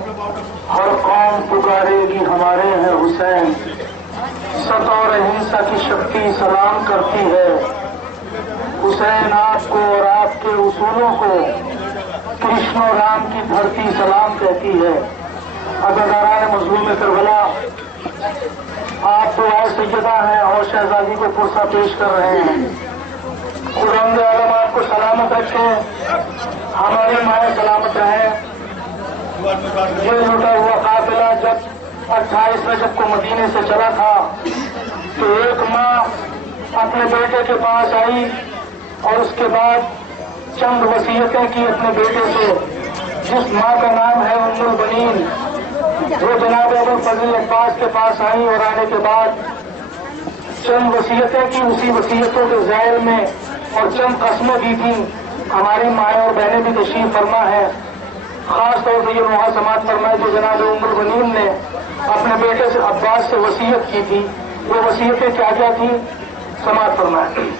ہر قوم پکارے گی ہمارے ہیں حسین، ستور ہنسا کی شکتی سلام کرتی ہے، حسین آپ کو اور آپ کے اصولوں کو کرشن و رام کی دھرتی سلام کہتی ہے۔ عزاداران مظلوم کربلا، آپ تو آئے سیدہ ہیں اور شہزادی کو پرسہ پیش کر رہے ہیں۔ خداوند عالم آپ کو سلامت رکھے، ہماری مائیں سلامت رہیں۔ یہ لوٹا ہوا قافلہ جب 28 رجب کو مدینے سے چلا تھا تو ایک ماں اپنے بیٹے کے پاس آئی اور اس کے بعد چند وصیتیں کی اپنے بیٹے سے، جس ماں کا نام ہے ام البنین۔ وہ جناب ابوالفضل عباس کے پاس آئیں اور آنے کے بعد چند وصیتیں کی، اسی وصیتوں کے ذیل میں اور چند قسمیں دی تھیں۔ ہماری مائیں اور بہنیں بھی تشریف فرما ہے، خاص طور سے یہ نوحہ سماعت فرمائے جو جناب ام البنین نے اپنے بیٹے سے عباس سے وصیت کی تھی۔ وہ وصیتیں کیا کیا تھیں سماعت فرمائے۔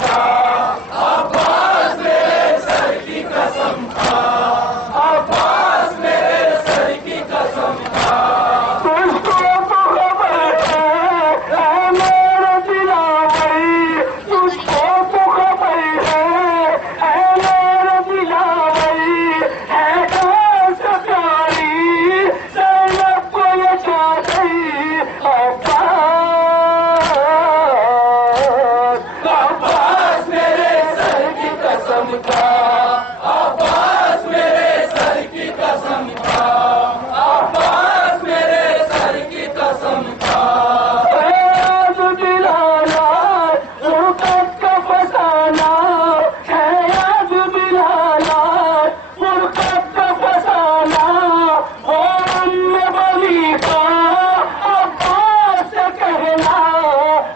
کھا، عباس میرے سر کی قسم کھا، عباس میرے سر کی قسم کھا۔ تجھ کو تو خبر ہے اے میرے دلاوری، تجھ کو تو خبر ہے اے میرے دلاوری، ہے کیسے پیاری زینب کو یہ چاہتی عباس، عباس میرے سر کی قسم کھا، عباس میرے سر کی قسم کھا، عباس میرے سر کی قسم کھا۔ یاد دلانا فرقت کا فسانہ، ہے یاد دلانا فرقت کا فسانہ، وہ ام بنی کا عباس سے کہنا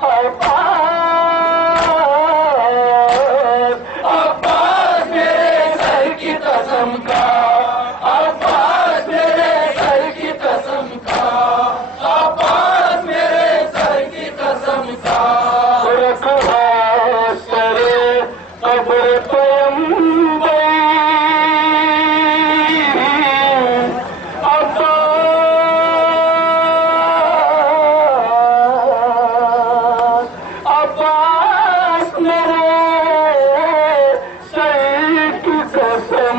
عباس، عباس میرے سر کی قسم کھا، عباس میرے سر کی قسم کھا، عباس میرے سر کی قسم کھا۔ رکھا سرے قبر پیمبر عباس، عباس میرے سر کی قسم